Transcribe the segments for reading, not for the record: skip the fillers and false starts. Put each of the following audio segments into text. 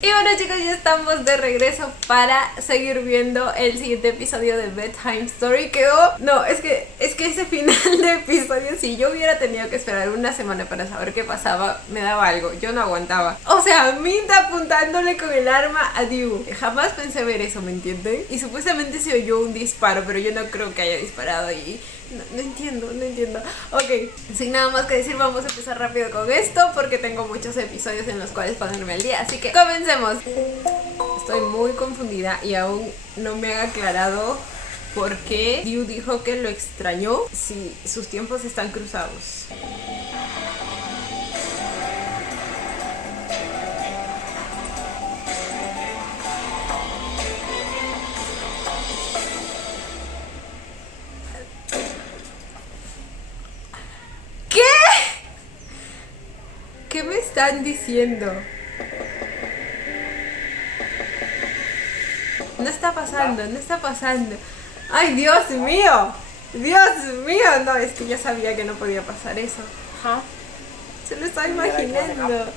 Y bueno chicos, ya estamos de regreso para seguir viendo el siguiente episodio de Bedtime Story. Es que ese final de episodio, si yo hubiera tenido que esperar una semana para saber qué pasaba, me daba algo, yo no aguantaba. O sea, Mint apuntándole con el arma a Dew. Jamás pensé ver eso, ¿me entienden? Y supuestamente se oyó un disparo, pero yo no creo que haya disparado y... No entiendo. Ok, sin nada más que decir, vamos a empezar rápido con esto porque tengo muchos episodios en los cuales ponerme al día. Así que comencemos. Estoy muy confundida y aún no me ha aclarado por qué Dew dijo que lo extrañó si sus tiempos están cruzados. ¿Qué me están diciendo? No está pasando. ¡Ay, Dios mío! No, es que ya sabía que no podía pasar eso. Ajá. Se lo estaba imaginando.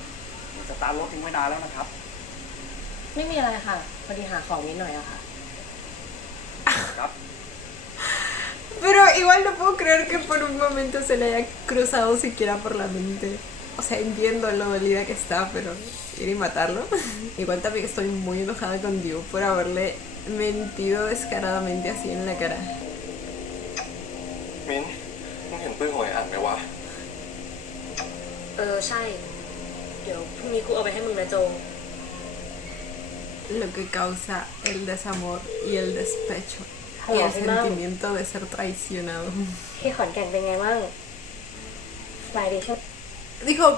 สตาร์ทรถทิ้งไว้นานแล้วนะครับ ไม่มีอะไรค่ะพอดีหาของนิดหน่อยอะค่ะ ครับ Pero igual no puedo creer que por un momento se le haya cruzado siquiera por la mente. O sea, entiendo lo dolida que está, pero ir y matarlo. Igual también estoy muy enojada con Dew por haberle mentido descaradamente así en la cara. มิ้นมึงเห็นปืนหวยอ่านไหมวะ ใช่ เดี๋ยวพรุ่งนี้กูเอาไปให้มึงนะโจ Lo que causa el desamor y el despecho. Y Hola, el sentimiento de ser traicionado. ที่ขอนแก่นเป็นไงบ้างสบายดีใช่ไหม Dijo,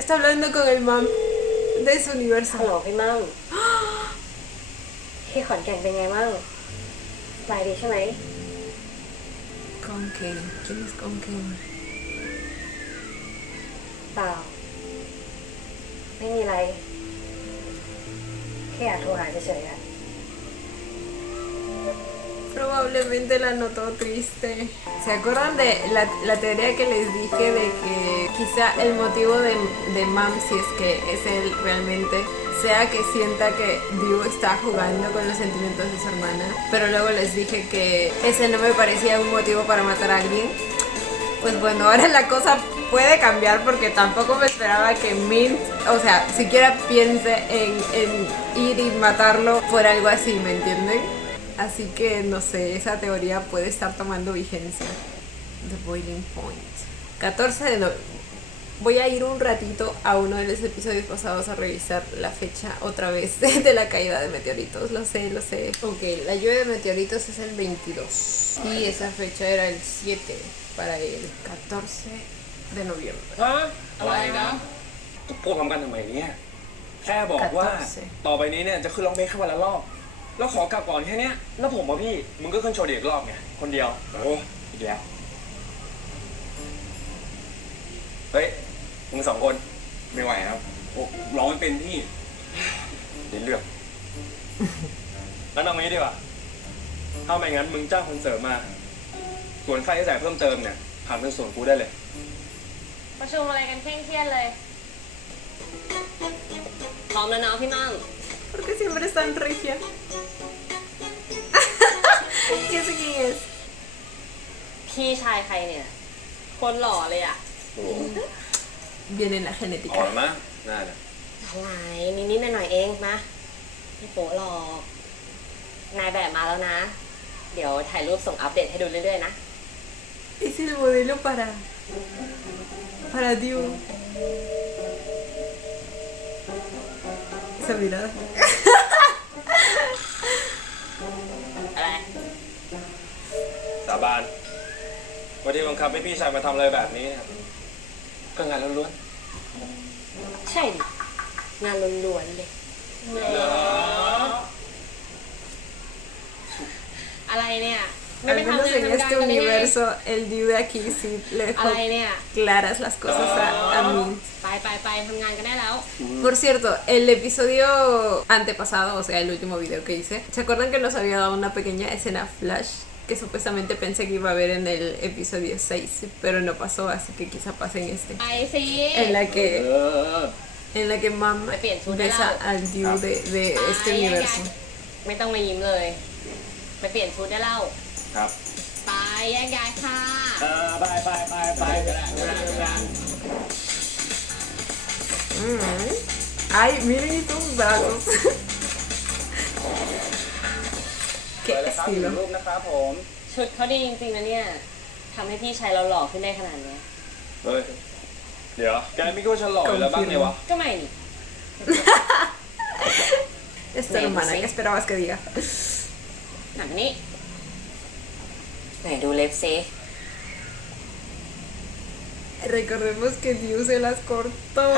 está hablando con el mam de su ฮัลโหล universo. พี่มั่งที่ขอนแก่นเป็นไงบ้างสบายดีใช่ไหม ¿Con quién? ¿Quién es con quién? เปล่า ไม่มีอะไรแค่อยากโทรหาเฉยๆอะ Probablemente la notó triste. ¿Se acuerdan de la teoría que les dije de que quizá el motivo de Mam, si es que es él realmente, sea que sienta que Dew está jugando con los sentimientos de su hermana? Pero luego les dije que ese no me parecía un motivo para matar a alguien. Pues bueno, ahora la cosa puede cambiar porque tampoco me esperaba que Mint, o sea, siquiera piense en ir y matarlo por algo así, ¿me entienden? Así que, no sé, esa teoría puede estar tomando vigencia. The Boiling Point. 14 de noviembre. Voy a ir un ratito a uno de los episodios pasados a revisar la fecha otra vez de la caída de meteoritos. Lo sé. Ok, la lluvia de meteoritos es el 22. Y esa fecha era el 7 para el 14 de noviembre. ฮะอะไรนะพูดพร้อมกันทำไมเนี่ยแค่บอกว่าต่อไปนี้เนี่ยจะขึ้นร้องเพลงแค่วันละรอบแล้วขอกลับก่อนแค่เนี้ยแล้วผมอ่ะพี่มึงก็ขึ้นโชว์เดี่ยวอีกรอบไงคนเดียวโอ้อีกแล้วเฮ้ยมึงสองคน ไม่ไหวครับ โอ้ร้องไม่เป็นพี่ เดี๋ยวเลือก งั้นเอางี้ดีกว่าถ้าไม่งั้นมึงจ้างคนเสริมมาส่วนค่าใช้จ่ายเพิ่มเติมเนี่ยผ่านเป็นส่วนกูได้เลย ประชุมอะไรกันเคร่งเครียดเลยพร้อมแล้วเนาะพี่มั่ง ¿Por qué siempre es tan regia? ¿Qué sé quién es? พี่ชายใครเนี่ย คนหล่อเลยอะ โอ้โห Viene en la อ่อน genética. มั้ยน่าจะ อะไรนิดๆหน่อยๆเองมาไม่โป๊ะหรอกนายแบบมาแล้วนะ เดี๋ยวถ่ายรูปส่งอัปเดตให้ดูเรื่อยๆนะ Es el modelo para Dew. Esa mirada. อะไร สาบานวันที่บังคับให้พี่ชายมาทำอะไรแบบนี้เนี่ยก็งานล้วน ใช่ดิงานล้วนๆเลยอะไรเนี่ยไม่ Al ไปทำ menos งาน en ทำการ este กันได้ไง universo, el Dew de aquí sí le อะไร dejó เนี่ย claras las cosas a Mint. ไปทำงานกันได้แล้ว Por cierto, el episodio antepasado, o sea, el último video que hice, ¿se acuerdan que nos había dado una pequeña escena flash? Que supuestamente pensé que iba a haber en el episodio 6, pero no pasó, así que quizá pase en este. ไปสิ En la ๆ que en la que Mam Me pienso de besa lado. al dios de este Ay, universo. ไม่ต้องมายิ้มเลย ไปเปลี่ยนชุดได้แล้ว ครับ ไปแยกย้ายค่ะ ไปก็ได้ Ay, miren estos brazos. Qué estilo. รูปนะครับผม ชุดเขาดีจริงๆนะเนี่ยทำให้พี่ชายเราหล่อขึ้นได้ขนาดเนี้ย เฮ้ย เดี๋ยว แกไม่คิดว่าฉันหล่ออยู่แล้วบ้างไงวะ ก็ไม่นี่ Esta hermana, ¿qué esperabas que diga? หนังนี้ไหนดูเล็บซิ Recordemos que Dios se las cortó.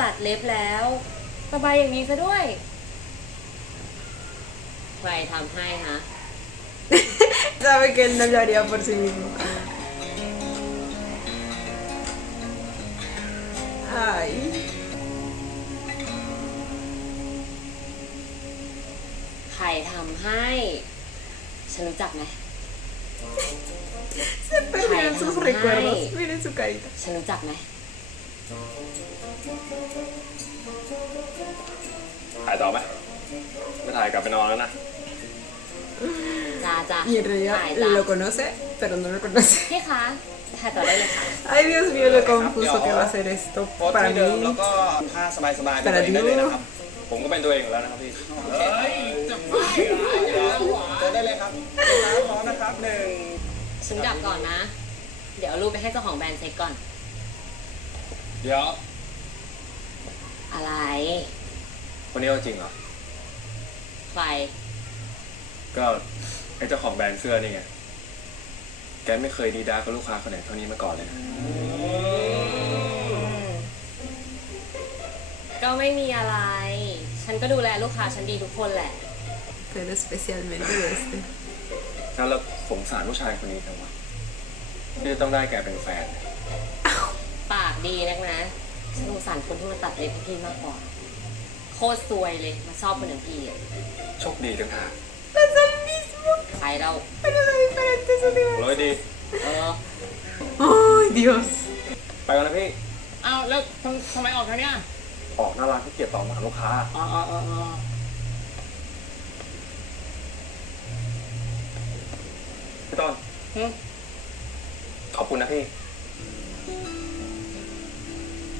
ตัดเล็บแล้วระบายอย่างนี้ซะด้วยใครทำให้ฮะ Sabe que él no lo haría por sí mismo. Ay. ใครทำให้ ฉันรู้จักไหม Se perdieron sus Ay, recuerdos. ay. Miren su carita. ฉันรู้จักไหม ถ่ายต่อไหมไม่ถ่ายกลับไปนอนแล้วนะ จ้าจ้า Y en realidad ถ่ายจ้า lo conoce, pero no lo conoce. พี่คะถ่ายต่อได้เลยค่ะ Ay, Dios mío, lo confuso que va a ser esto โพส para ที่เดิม mí. แล้วก็ผ้าสบายๆเป็น แต่ ตัวเองได้เลย ดิว นะครับ ผมก็เป็นตัวเองอยู่แล้วนะครับพี่เฮ้ยจะไม่เจอได้เลยครับพร้อมนะครับหนึ่ง ฉันกลับก่อนนะ เดี๋ยวเอารูปไปให้เจ้าของแบรนด์เช็คก่อน เดี๋ยว อะไร คนนี้เอาจริงเหรอ ใคร ก็ไอ้เจ้าของแบรนด์เสื้อนี่ไง แกไม่เคยดีด้ากับลูกค้าคนไหนเท่านี้มาก่อนเลยนะ ก็ไม่มีอะไร ฉันก็ดูแลลูกค้าฉันดีทุกคนแหละ Pero especialmente este. แล้วเราสงสารผู้ชายคนนี้จังวะที่จะต้องได้แกเป็นแฟน ปากดีนักนะ ฉันสงสารคนที่มาตัดเล็บให้พี่มากกว่า โคตรซวยเลย มาชอบคนอย่างพี่อะ โชคดีจังค่ะ Es el mismo, ไปแล้ว pero de diferentes โร universos. ยดี เออ Ay, Dios. ไปกันนะพี่ อ้าวแล้วทำไมออกทางเนี้ย ออกน่ารักที่เกียรตอบหาลูกค้า อ๋อ พี่ต้น อืม ขอบคุณนะพี่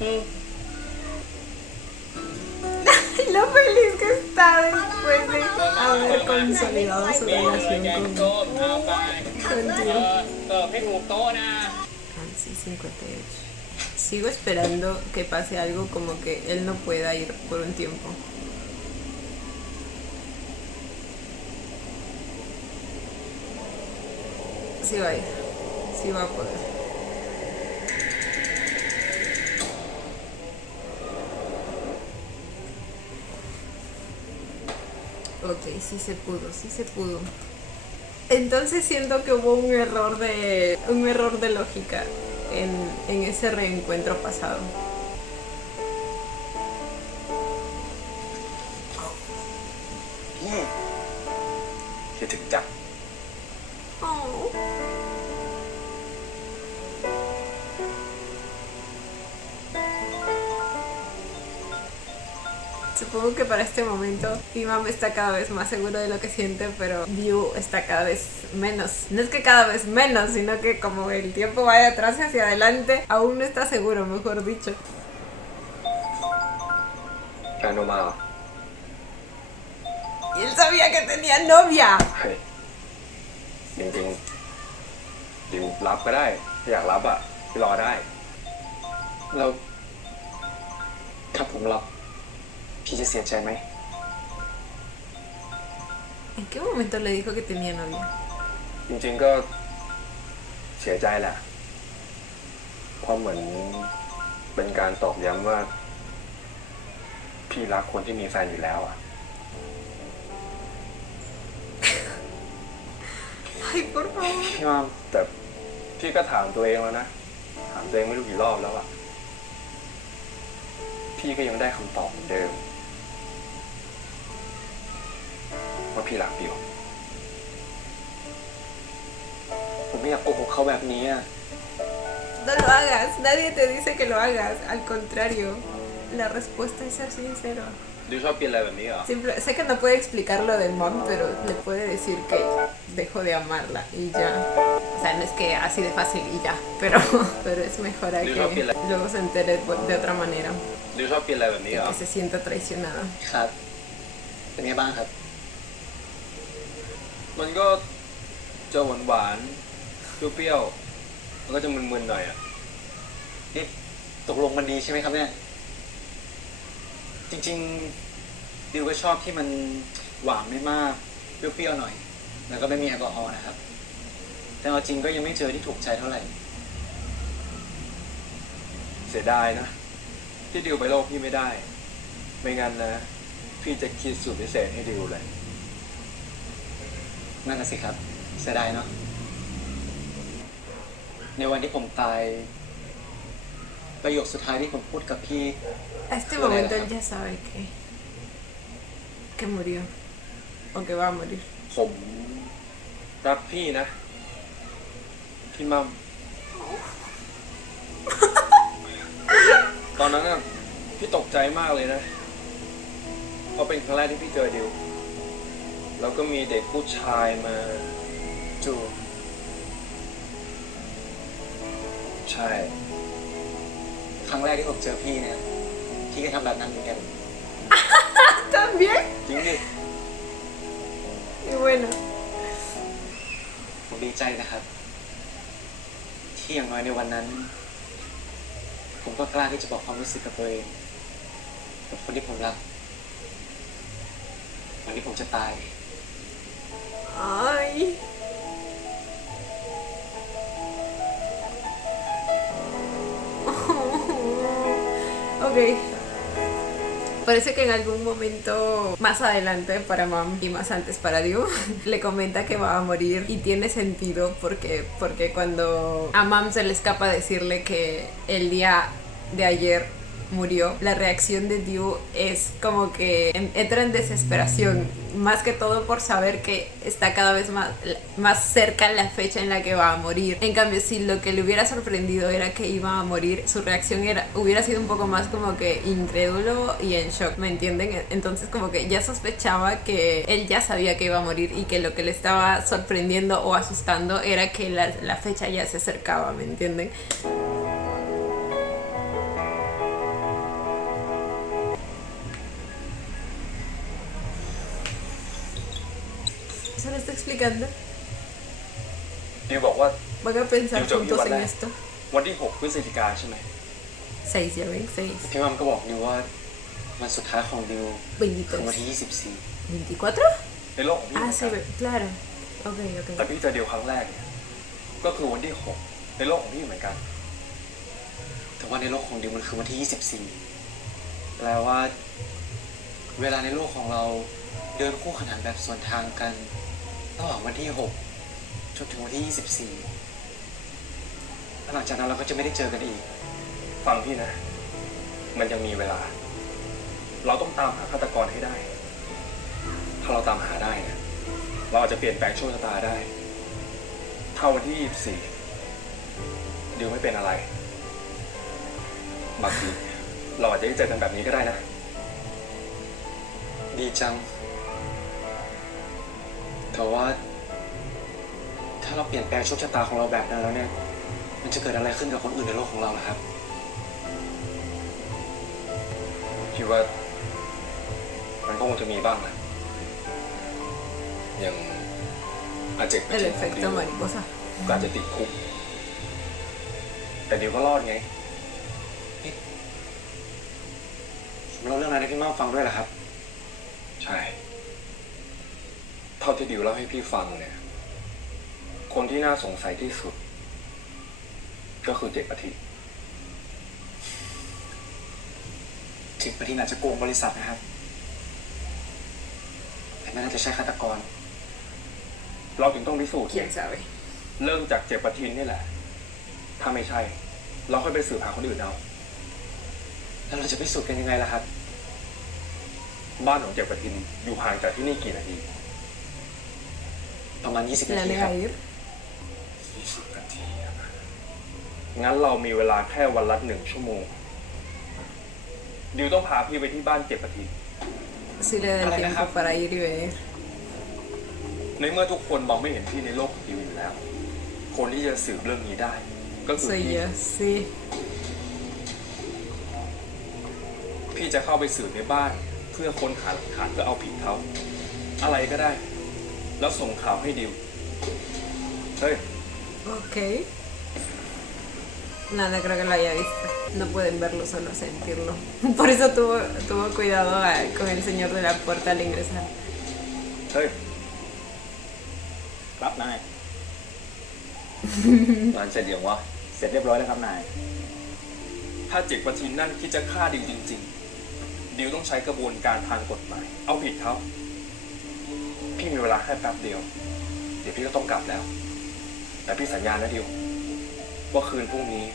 อืม Lo feliz que está después de haber consolidado su แก relación ง con ส้มเอาไป Dios. เสิร์ฟให้ถูกโต๊ะนะ Sí, 58. Sigo esperando que pase algo como que él no pueda ir por un tiempo. Sí va a ir. Sí va a poder. Ok, sí se pudo, sí se pudo. Entonces siento que hubo un error de lógica en ese reencuentro pasado.พี่คิดถึงจัง Oh. Supongo que para este momento Imam está cada vez más seguro de lo que siente, pero View está cada vez menos. No es que cada vez menos, sino que como el tiempo va de atrás hacia adelante, aún no está seguro, mejor dicho. แฟนโนมาเหรอ Y él sabía que tenía novia. เฮ้ยจริงๆดิวรับก็ได้ถ้าอยากรับอ่ะพี่รอได้ แล้วถ้าผมรับ พี่จะเสียใจไหม ¿En qué momento le dijo que tenía novia? จริงๆก็เสียใจแหละเพราะเหมือนเป็นการตอกย้ำว่า พี่รักคนที่มีแฟนอยู่แล้วอ่ะ Ay, por favor. พี่ว่าแต่พี่ก็ถามตัวเองแล้วนะ ถามตัวเองไม่รู้กี่รอบแล้วอ่ะ พี่ก็ยังได้คำตอบเหมือนเดิม ว่าพี่รักบิว ผมไม่อยากโกหกเขาแบบนี้อะ no lo hagas. Nadie te dice que lo hagas. Al contrario, la respuesta es ser sincero. ดิวชอบกินอะไรแบบนี้เหรอ Sé que no puede explicar lo del mom, pero le puede decir que dejó de amarla y ya. O sea, no es que así de fácil y ya, pero es mejor a que luego se entere de otra manera ดิวชอบกินอะไรแบบนี้เหรอ que se sienta traicionada. ครับ เป็นไงบ้างครับ มันก็จะหวานๆเปรี้ยวๆแล้วก็จะมึนๆหน่อยอ่ะ นี่ตกลงมันดีใช่ไหมครับเนี่ย จริงๆดิวก็ชอบที่มันหวานไม่มากเปรี้ยวๆหน่อย แล้วก็ไม่มีแอลกอฮอล์นะครับ แต่เอาจริงก็ยังไม่เจอที่ถูกใจเท่าไหร่ เสียดายนะ ที่ดิวไปโลกพี่ไม่ได้ ไม่งั้นนะ พี่จะคิดสูตรพิเศษให้ดิวเลย นั่นน่ะสิครับเสียดายเนาะในวันที่ผมตาย ประโยคสุดท้ายที่ผมพูดกับพี่ A este momento él ya sabe que murió o que va a morir. ผมรักพี่นะ พี่มัม ตอนนั้นน่ะพี่ตกใจมากเลยนะ เพราะเป็นครั้งแรกที่พี่เจอดิว แล้วก็มีเด็กผู้ชายมาจูบใช่ ครั้งแรกที่ผมเจอพี่เนี่ย พี่ก็ทำแบบนั้นเหมือนกัน ¿También? จริงดิ Y bueno. ผมดีใจนะครับ ที่อย่างน้อยในวันนั้น ผมก็กล้าที่จะบอกความรู้สึกกับตัวเองกับคนที่ผมรักวันที่ผมจะตาย Ay. Ok. Parece que en algún momento más adelante para Mam y más antes para Diu le comenta que va a morir y tiene sentido porque cuando a Mam se le escapa decirle que el día de ayer murió, la reacción de Diu es como que entra en desesperación, más que todo por saber que está cada vez más cerca la fecha en la que va a morir. En cambio, si lo que le hubiera sorprendido era que iba a morir, su reacción hubiera sido un poco más como que incrédulo y en shock, ¿me entienden? Entonces como que ya sospechaba que él ya sabía que iba a morir y que lo que le estaba sorprendiendo o asustando era que la fecha ya se acercaba, ¿me entienden? ¿Eso lo está explicando? ดิวบอกว่า Van a pensar Yo- juntos en igual, esto. วันที่ 6 พฤศจิกาใช่ไหม 6, ya ven, 6. พี่มัมก็บอกดิวว่าวันสุดท้ายของดิวคือวันที่ 23. 24 ¿24? ในโลกของพี่เหมื Ah, อน sí, กัน claro. Ok, แต่ ok. พี่เจอดิวครั้งแรกเนี่ย ก็คือวันที่ 6 ในโลกของพี่เหมือนกัน แต่ว่าในโลกของดิวมันคือวันที่ 24 แปลว่า เวลาในโลกของเราเดินคู่ขนานแบบสวนทางกันระหว่างวันที่ 6 จนถึงวันที่ 24 แล้วหลังจากนั้นเราก็จะไม่ได้เจอกันอีก ฟังพี่นะ มันยังมีเวลา เราต้องตามหาฆาตกรให้ได้ ถ้าเราตามหาได้เนี่ย เราอาจจะเปลี่ยนแปลงโชคชะตาได้ ถ้าวันที่ 24 ดิวไม่เป็นอะไร บางทีเราอาจจะได้เจอกันแบบนี้ก็ได้นะ ดีจัง แต่ว่า ถ้าเราเปลี่ยนแปลงโชคชะตาของเราแบบนั้นแล้วเนี่ย มันจะเกิดอะไรขึ้นกับคนอื่นในโลกของเราล่ะครับ คิดว่า มันก็คงจะมีบ้างนะอย่างอาเจก El efecto mariposa. ก็อาจจะติดคุก แต่เดี๋ยวก็รอดไง ผมเล่าเรื่องอะไรให้พี่มั่งฟังด้วยล่ะครับ ใช่ เท่าที่ดิวเล่าให้พี่ฟังเนี่ย คนที่น่าสงสัยที่สุด ก็คือเจ็กอาทิตย์ ถึงประเทศอาจจะโกงบริษัทนะครับ แต่ไม่น่าจะใช่ฆาตกร เราถึงต้องพิสูจน์ ¿Quién sabe? เริ่มจากเจ็บประทินนี่แหละ ถ้าไม่ใช่ เราค่อยไปสืบหาคนอื่นเอา แล้วเราจะพิสูจน์กันยังไงล่ะครับ บ้านของเจ็บประทินอยู่ห่างจากที่นี่กี่นาที ประมาณ 20 นาที ¿Planea ครับ ir? 20 นาทีอะ งั้นเรามีเวลาแค่วันละ1 ชั่วโมง ดิวต้องพาพี่ไปที่บ้านเก็บอาทิตย์ Si le da el tiempo para ir y venir. ในเมื่อทุกคนมองไม่เห็นพี่ในโลกของดิวอยู่แล้ว คนที่จะสืบเรื่องนี้ได้ ก็คือ Soy พี่ yo, sí. พี่จะเข้าไปสืบในบ้านเพื่อค้นหาหลักฐานเพื่อเอาผิดเขา อะไรก็ได้ แล้วส่งข่าวให้ดิว เฮ้ย Ok. Nada, creo que lo haya visto. No pueden verlo, solo sentirlo. Por eso tuvo cuidado con el señor de la puerta al ingresar. เฮ้ย ครับนาย งานเสร็จยังวะ เสร็จเรียบร้อยแล้วครับนาย ถ้าเจ็กประทินนั่นคิดจะฆ่าดิวจริงๆ ดิวต้องใช้กระบวนการทางกฎหมาย เอาผิดเขา พี่มีเวลาแค่แป๊บเดียว เดี๋ยวพี่ก็ต้องกลับแล้ว แต่พี่สัญญานะดิว ว่าคืนพรุ่งนี้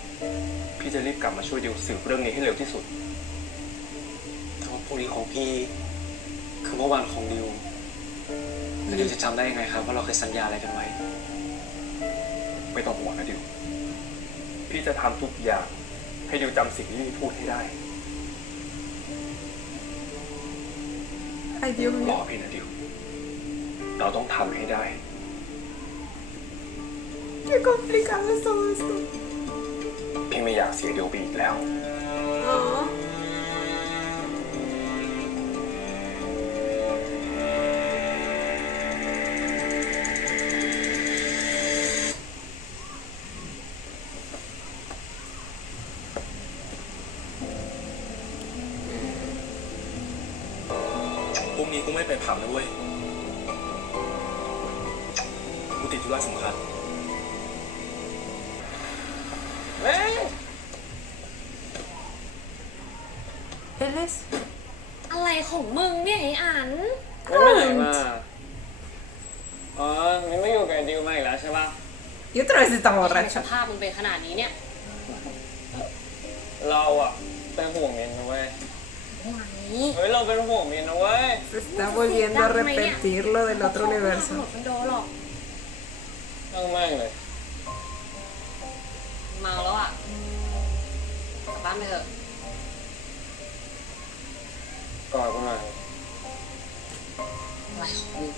พี่จะรีบกลับมาช่วยดิวสืบเรื่องนี้ให้เร็วที่สุด แต่ว่าพรุ่งนี้ของพี่ คือเมื่อวานของดิวแล้วดิวจะจำได้ยังไงครับว่าเราเคยสัญญาอะไรกันไว้ ไม่ต้องห่วงนะดิว พี่จะทำทุกอย่างให้ดิวจำสิ่งที่พี่พูดให้ได้ Ay, Dios รอ mío. พี่นะดิว เราต้องทำให้ได้ Qué complicado es todo esto. พี่ไม่อยากเสียดิวไปอีกแล้ว Oh. พรุ่งนี้กูไม่ไปผับนะเว้ย กูติดธุระสำคัญ เฮ้ย Él es. อะไรของมึงเนี่ยไอ้อัน ไม่ไปไหนมาอ๋อมันไม่อยู่กับดิวมาอีกแล้วใช่ปะ Y otra vez está ทำไมส borracho. ภาพมึงเป็นขนาดนี้เนี่ย เราอะเป็นห่วงมินนะเว้ย ไหน เฮ้ยเราเป็นห่วงมินนะเว้ย Se está volviendo a repetir lo del otro หม universo. ดคอนโดหรอก ต้องแม่งเลย เมาแล้วอ่ะกลับบ้านไปเถอะ กอดกูหน่อย อะไรของมึง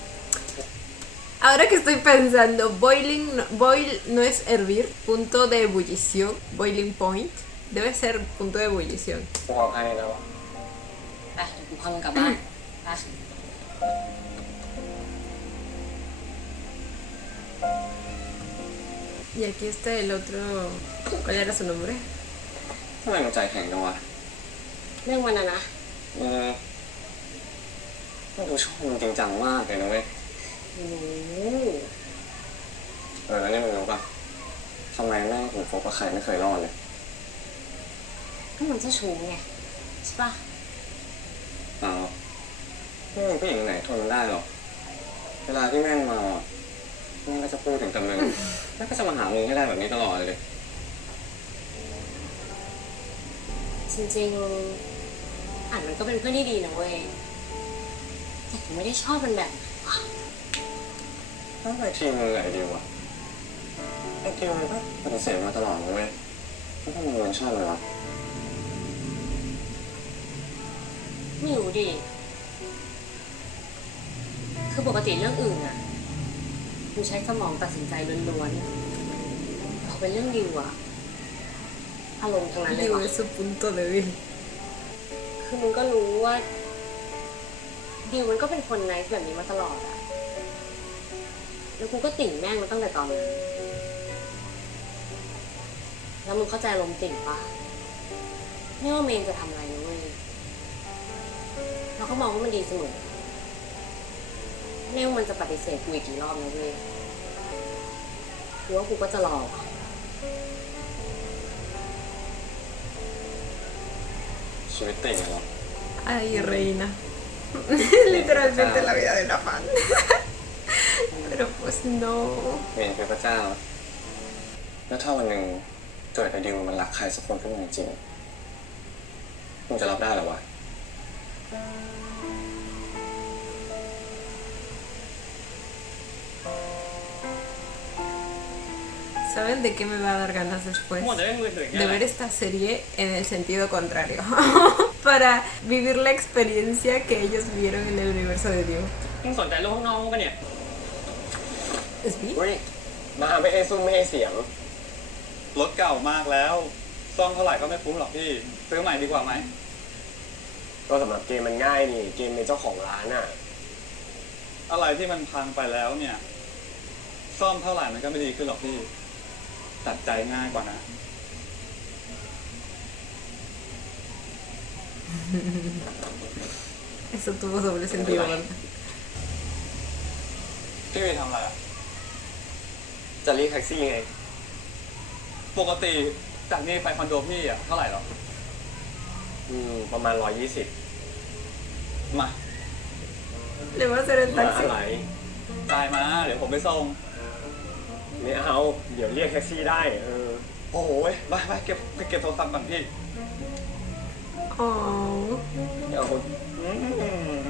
Ahora que estoy pensando, boil no es hervir, punto de ebullición, boiling point. Debe ser punto de ebullición. กูขอให้นะวะ ไปเดี๋ยวกูพามึงกลับบ้านไป Y aquí está el otro. ¿Cuál era su nombre? ทำไมมันใจแข็งจังวะ เรื่องมันนะ มันดูชอบมันจริงจังมากเลยนะเว้ย โอ้โห แล้วนี่มึงรู้ปะทำไมแม่งถึงโฟกัสใครไม่เคยรอดเลย ก็มันเจ้าชู้ไงใช่ปะ เอาไม่มีผู้หญิงไหนทนมันได้หรอก เวลาที่แม่งมาอ่ะแม่งก็จะพูดถึงแต่มึงแม่งก็จะมาหามึงให้ได้แบบนี้ตลอดเลย จริงๆอันมันก็เป็นเพื่อนที่ดีนะเว้ยแต่กูไม่ได้ชอบมันแบบนั้นว่ะ ตั้งแต่ทีมมึงไงดิวอะไอ้ดิวมันก็ปฏิเสธมาตลอดนะเว้ยไม่ต้องมึงชอบเลยวะ ไม่รู้ดิคือปกติเรื่องอื่นอะกูใช้สมองตัดสินใจล้วนๆพอเป็นเรื่องดิวอะอารมณ์ทั้งนั้นเลย Digo, ว่ะ es su punto débil. คือมึงก็รู้ว่าดิวมันก็เป็นคนไนซ์แบบนี้มาตลอดอะแล้วกูก็ติ่งแม่งมาตั้งแต่ตอนนั้นแล้วมึงเข้าใจอารมณ์ติ่งปะไม่ว่าเมนจะทำอะไรนะเว้ยเราก็มองว่ามันดีเสมอไม่ว่ามันจะปฏิเสธกูอีกกี่รอบนะเว้ยกูว่ากูก็จะรอว่ะ ชีวิตติ่งอะเหรอ Ay, reina. Literalmente la vida de la fan. Pero pues no. เมนคือพระเจ้า แล้วถ้าวันหนึ่งเกิดไอ้ดิวมันรักใครสักคนขึ้นมาจริงๆมึงจะรับได้เหรอวะ Se ¿Saben de qué me va a dar ganas หม después? ดจะเล่นมือถืออย่างเงี้ De ยแหละ ver esta serie en el sentido contrario. Para vivir la experiencia que ellos vieron en el universo de Dios. มึงสนใจโลกข้างนอกมั้งปะเนี่ย ¿Es bien? เฮ้ยมาไม่ให้ซุ้มไม่ให้เสียง รถเก่ามากแล้ว ซ่อมเท่าไหร่ก็ไม่คุ้มหรอกพี่ ซื้อใหม่ดีกว่าไหม ก็สำหรับเกมมันง่ายนี่ เกมเป็นเจ้าของร้านอ่ะ อะไรที่มันพังไปแล้วเนี่ย ซ่อมเท่าไหร่มันก็ไม่ดีขึ้นหรอกพี่ ตัดใจง่ายกว่านะ Eso tuvo doble sentido, ¿verdad? พี่วีทำอะไรอะ จะเรียกแท็กซี่ไง ปกติจากนี้ไปคอนโดพี่อะเท่าไหร่หรอ ประมาณ 120 มา Le va a hacer el มา taxi. อะไร จ่ายมา เดี๋ยวผมไปส่ง ไม่เอา เดี๋ยวเรียกแท็กซี่ได้ โอ้โหไปเก็บโทรศัพท์ก่อนพี่ Oh, เดี๋ยว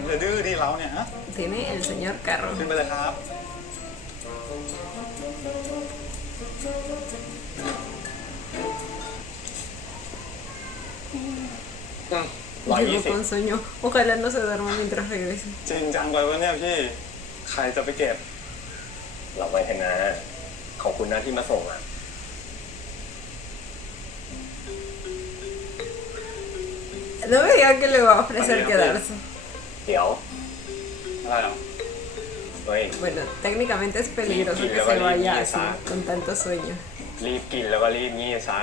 เดี๋ยวดื้อดีเราเนี่ยฮะ tiene el señor carro. ขึ้นไปเลยครับ Llegó con sueño. Ojalá no se duerma mientras regrese. จริงจังไปวะเนี่ยพี่ ใครจะไปเก็บ เราไว้เถอะนะ ขอบคุณนะที่มาส่งอ่ะ No me digan que le va a ofrecer quedarse. เดี๋ยว อะไรหรอ เฮ้ย Bueno, técnicamente es peligroso que se vaya así, con tanto sueño. รีบกินแล้วก็รีบงีบซะ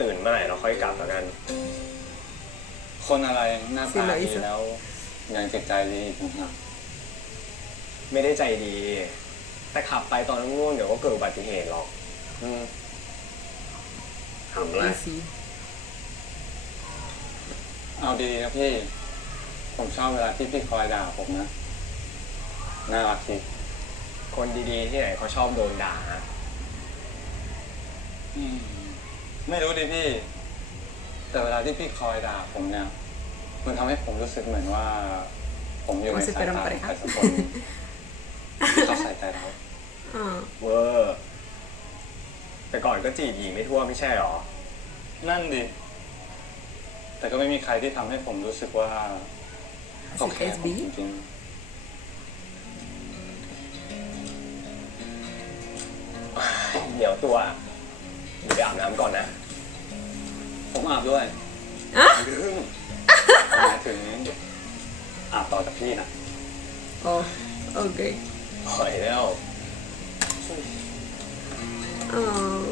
ตื่นเมื่อไหร่เราค่อยกลับแล้วกัน คนอะไรหน้า สิ ตา เหรออี ดี สัตว์ แล้ว ยังจิตใจดีอีกนะ ไม่ได้ใจดี แต่ขับไปตอนง่วงเดี๋ยวก็เกิดอุบัติเหตุหรอกทำอะไร Y sí. เอาดีๆนะพี่ ผมชอบเวลาที่พี่คอยด่าผมนะ น่ารักที คนดีๆที่ไหนเขาชอบโดนด่า ไม่รู้ดิพี่ แต่เวลาที่พี่คอยด่าผมเนี่ย มันทำให้ผมรู้สึกเหมือนว่า ผมอยู่ในสายตาของใครสักคนที่เขาใส่ใจเรา Ah, เวอร์ แต่ก่อนก็จีบหญิงไม่ทั่วไม่ใช่หรอ นั่นดิ แต่ก็ไม่มีใครที่ทำให้ผมรู้สึกว่าเขาแคร์ผมจริง เดี๋ยวตัวเดี๋ยวไปอาบน้ำก่อนนะ ๆผมอาบด้วย ah, หมายถึงอาบต่อจากพี่นะ oh, ok. ปล่อยแล้ว Oh,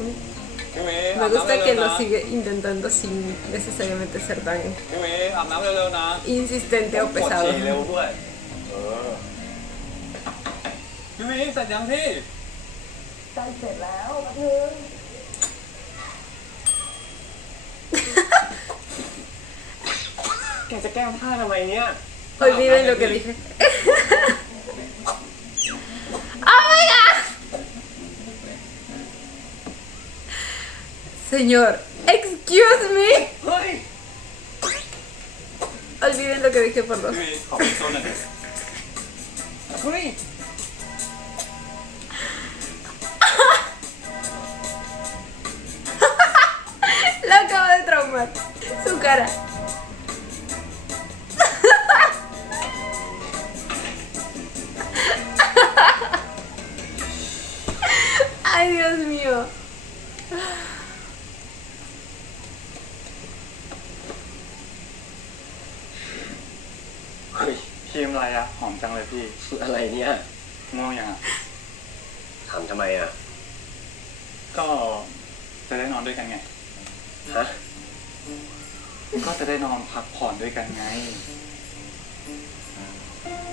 พี่วี me gusta que lo sigue intentando sin necesariamente ser tan พี่วีอาบน้ำเร็วๆนะ insistente o ปวด pesado. ฉี่เร็วด้วย เออ พี่วีเสร็จยังพี่ แกจะแก้ผ้าทำไมเนี่ย Olviden lo que dije. ¡Oh my god! Señor, excuse me. เฮ้ย Olviden lo que dije por dos. พี่วีขอเป็นโซนหน่อยดิ เฮ้ย Lo acabo de traumar. Su cara. Ay, Dios mío. เฮ้ย ครีมอะไรอะหอมจังเลยพี่ อะไรเนี่ย ง่วงยังอะ ถามทำไมอ่ะ ก็จะได้นอนด้วยกันไง ฮะ ก็จะได้นอนพักผ่อนด้วยกันไง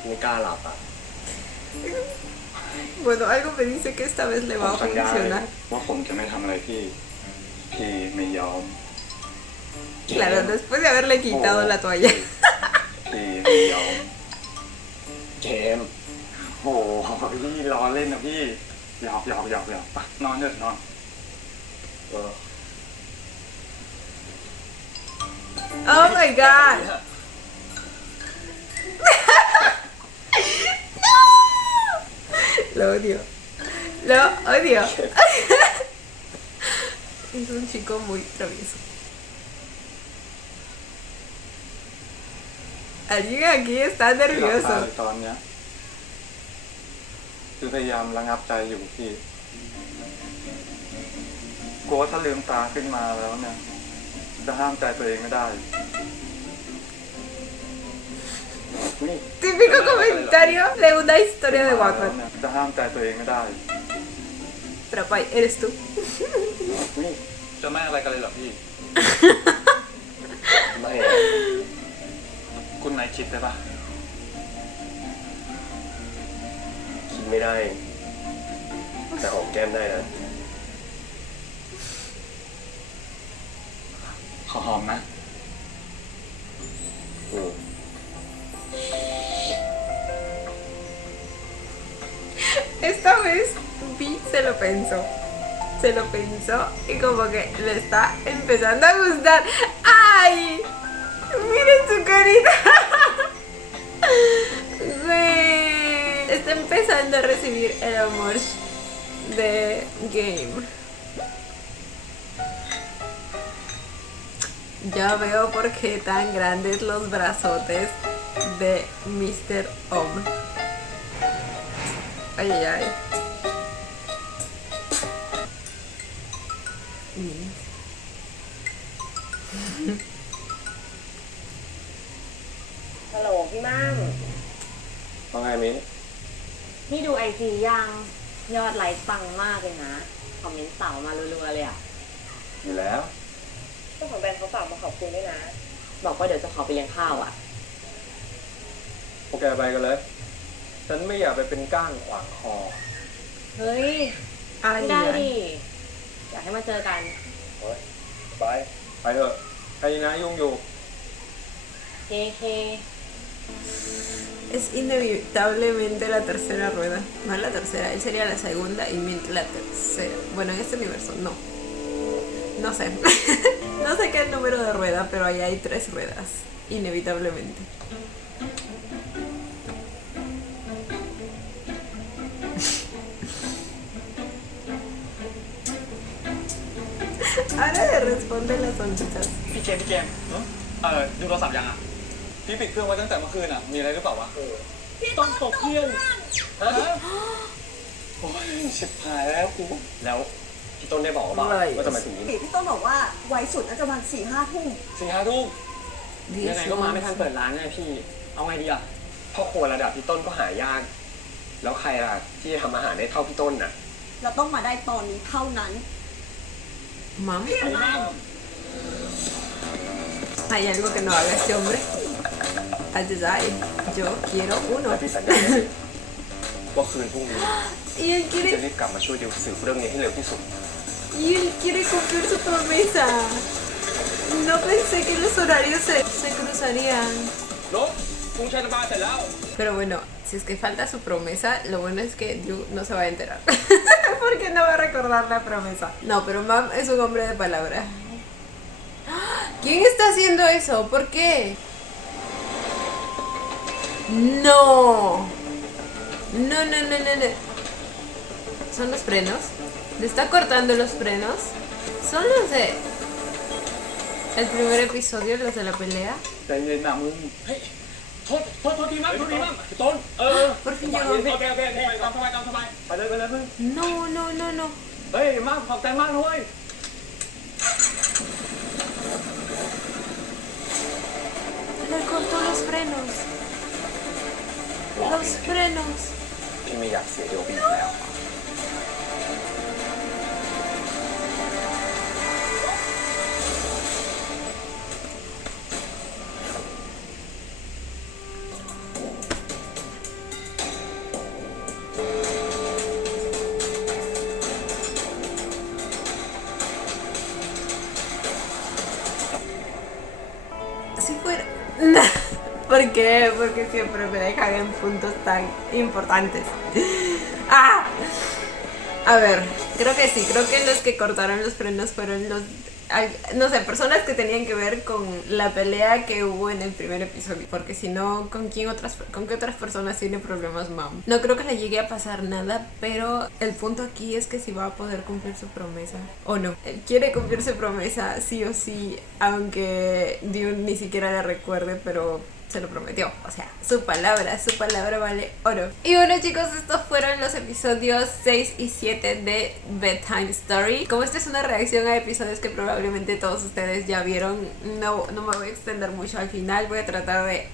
ไม่กล้าหลับอ่ะ Bueno, algo me dice que esta vez le ผม va a สัญญาเลย funcionar. ว่าผมจะไม่ทำอะไรพี่ พี่ไม่ยอม Claro, después de haberle quitado la toalla. พี่ไม่ยอม เกม โอ้โหพี่ล้อเล่นนะพี่หยอกไปนอนเถอะนอน เออ Oh my god. Lo odio. Lo odio. Es un chico muy travieso. Alguien aquí está ที่หลับตา nervioso. ในตอนเนี้ยคือพยายามระงับใจอยู่พี่กลัวว่าถ้าลืมตาขึ้นมาแล้วเนี่ยจะห้ามใจตัวเองไม่ได้ Típico comentario de una historia de แล้ว Wattpad. เนี่ยจะห้ามใจตัวเองไม่ได้ Pero Pai, eres tú. จะไม่อะไรกันเลยเหรอพี่ ไม่ คุณนายคิดได้ปะ คิดไม่ได้ แต่หอมแก้มได้นะ ขอหอมนะ Esta vez Vi se lo pensó. Se lo pensó y como que le está empezando a gustar. ¡Ay! Miren su carita. Güey. Está empezando a recibir el amor de Game. Ya veo por qué tan grandes los brazotes de Mr. Om. Ay, ay, ay. Miren. ฮัลโหลพี่มั่ง ว่าไงมิ้น นี่ดูไอจียังยอดไลค์ปังมากเลยนะ คอมเมนต์เต่ามารัวๆเลยอ่ะ อยู่แล้ว เจ้าของแบรนด์เขาฝากมาขอบคุณด้วยนะ บอกว่าเดี๋ยวจะขอไปเลี้ยงข้าวอ่ะ พวกแกไปกันเลย ฉันไม่อยากไปเป็นก้างขวางคอ เฮ้ย Ay, ได้ ay. ดิ อยากให้มาเจอกัน ไป ไปเถอะใครนะยุ่งอยู่ เคเค Es inevitablemente la tercera rueda. No la tercera, él sería la segunda y Mint la tercera. Bueno, en este universo no. No sé. No sé qué es el número de rueda, pero ahí hay 3 ruedas. Inevitablemente. Ahora le responden las sonrisas. พี่เกมดูโทรศัพท์ยังอ่ะ พี่ปิดเครื่องไว้ตั้งแต่เมื่อคืนอ่ะ มีอะไรหรือเปล่าวะต้องตกเที่ยงฮะโอ้ยชิบหายแล้วกู แล้วพี่ต้นได้บอกว่า Right. ว่าจะมาถึงนี้ พี่ต้นบอกว่าไวสุดน่าจะประมาณ4-5 ทุ่ม 4-5 ทุ่ม ยังไงก็มาไม่ทันเปิดร้านไงพี่ เอาไงดีอ่ะ พ่อครัวระดับพี่ต้นก็หายาก แล้วใครล่ะที่จะทำอาหารได้เท่าพี่ต้นน่ะ เราต้องมาได้ตอนนี้เท่านั้น Mam. Hay algo que no haga este hombre. Ay, ay, yo quiero uno. และพี่สัญญาได้สิว่าคืนพรุ่งนี้ Y él จะ quiere, รีบกลับมาช่วยดิวสืบเรื่องนี้ให้เร็วที่สุด y él quiere cumplir su promesa. No pensé que los horarios se cruzarían. นกกุ้งแช่น้ำปลาเสร็จแล้ว Pero bueno, si es que falta su promesa, lo bueno es que Drew no se va a enterar. Porque no va a recordar la promesa. No, pero Mam es un hombre de palabra. ¿Quién está haciendo eso? ¿Por qué? No. No, no, no, no, no. ¿Son los frenos? ¿Le está cortando los frenos? ¿Son los de el primer episodio, los de la pelea? ใจเย็นนะมึง โทษทีมากพี่ต้น Por fin llegó. โอเคตามสบายไปเลยเพื่อน No, no, no, no. เฮ้ยมากขอบใจมากด้วย Le cortó los frenos. Los frenos. พี่ไม่อยากเสียเดียวไปอีกแล้ว Si fuera... ¿Por qué? Porque siempre me dejan en puntos tan importantes. ¡Ah! A ver, creo que sí. Creo que los que cortaron los frenos fueron los no sé, personas que tenían que ver con la pelea que hubo en el primer episodio, porque si no, ¿con qué otras personas tiene problemas Mam? No creo que le llegue a pasar nada, pero el punto aquí es que si va a poder cumplir su promesa o no. Él quiere cumplir su promesa sí o sí, aunque Dune ni siquiera le recuerde, pero se lo prometió, o sea, su palabra vale oro. Y bueno chicos, estos fueron los episodios 6 y 7 de Bedtime Story. Como esta es una reacción a episodios que probablemente todos ustedes ya vieron, no me voy a extender mucho al final, voy a tratar de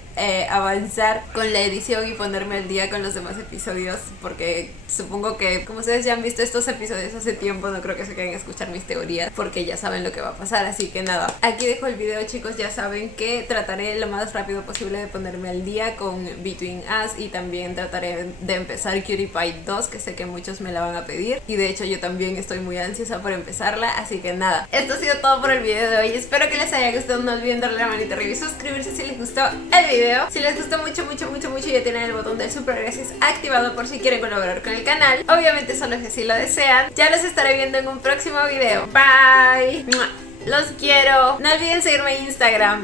avanzar con la edición y ponerme al día con los demás episodios, porque supongo que como ustedes ya han visto estos episodios hace tiempo, no creo que se queden a escuchar mis teorías, porque ya saben lo que va a pasar. Así que nada, aquí dejo el video chicos, ya saben que trataré lo más rápido posible de ponerme al día con Between Us, y también trataré de empezar Cutie Pie 2, que sé que muchos me la van a pedir, y de hecho yo también estoy muy ansiosa por empezarla. Así que nada, esto ha sido todo por el video de hoy, espero que les haya gustado, no olviden darle la manita arriba y suscribirse si les gustó el video. Si les gustó mucho ya tienen el botón del super gracias activado por si quieren colaborar con el canal, obviamente solo si así lo desean. Ya los estaré viendo en un próximo video, bye, los quiero, no olviden seguirme en Instagram.